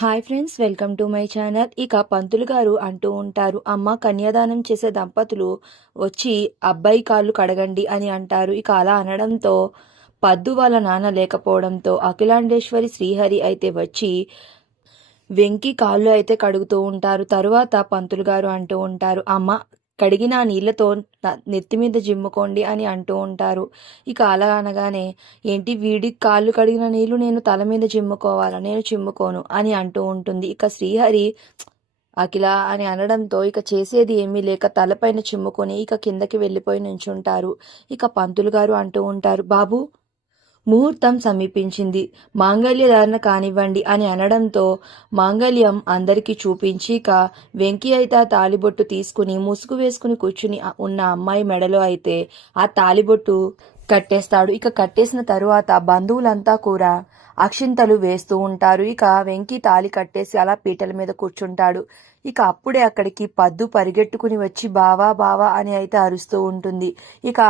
Hi friends welcome to my channel. ఇక పంతులు గారు అంటూ ఉంటారు అమ్మ కన్యాదానం చేసే దంపతులు వచ్చి అబ్బాయి కాళ్ళు కడగండి అని అంటారు. ఇక అలా అనడంతో పద్దు వాళ్ళ నాన్న లేకపోవడంతో అఖిలాండేశ్వరి శ్రీహరి అయితే వచ్చి వెంకి కాళ్ళు అయితే కడుగుతూ ఉంటారు. తరువాత పంతులు గారు అంటూ ఉంటారు అమ్మ కడిగిన ఆ నీళ్ళతో నెత్తి మీద జిమ్ముకోండి అని అంటూ ఉంటారు. ఇక అలా అనగానే ఏంటి వీడి కాళ్ళు కడిగిన నీళ్ళు నేను తల మీద చిమ్ముకోవాలా నేను చిమ్ముకోను అని అంటూ ఉంటుంది. ఇక శ్రీహరి అఖిల అని అనడంతో ఇక చేసేది ఏమీ లేక తలపైన చిమ్ముకొని ఇక కిందకి వెళ్ళిపోయి నుంచుంటారు. ఇక పంతులు గారు అంటూ ఉంటారు బాబు ముహూర్తం సమీపించింది. మాంగళ్య ధారణ కానివ్వండి అని అనడంతో మాంగళ్యం అందరికీ చూపించి ఇక వెంకీ అయితే ఆ తాలిబొట్టు తీసుకుని ముసుగు వేసుకుని కూర్చుని ఉన్న అమ్మాయి మెడలో అయితే ఆ తాలిబొట్టు కట్టేస్తాడు. ఇక కట్టేసిన తరువాత బంధువులంతా కూడా అక్షింతలు వేస్తూ ఉంటారు. ఇక వెంకి తాలి కట్టేసి అలా పీటల మీద కూర్చుంటాడు. ఇక అప్పుడే అక్కడికి పద్దు పరిగెట్టుకుని వచ్చి బావా బావా అని అయితే అరుస్తూ ఉంటుంది. ఇక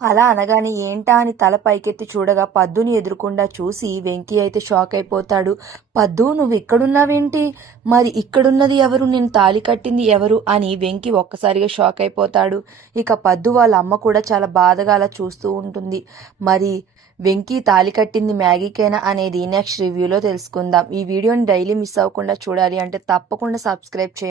అలా అనగానే ఏంటా అని తల పైకెత్తి చూడగా పద్దుని ఎదురుకుండా చూసి వెంకీ అయితే షాక్ అయిపోతాడు. పద్దు నువ్వు ఇక్కడున్నావేంటి? మరి ఇక్కడున్నది ఎవరు? నేను తాళి కట్టింది ఎవరు? అని వెంకీ ఒక్కసారిగా షాక్ అయిపోతాడు. ఇక పద్దు వాళ్ళ అమ్మ కూడా చాలా బాధగా అలా చూస్తూ ఉంటుంది. మరి వెంకీ తాళి కట్టింది మ్యాగీకేనా అనేది నెక్స్ట్ రివ్యూలో తెలుసుకుందాం. ఈ వీడియోని డైలీ మిస్ అవ్వకుండా చూడాలి అంటే తప్పకుండా సబ్స్క్రైబ్ చేయండి.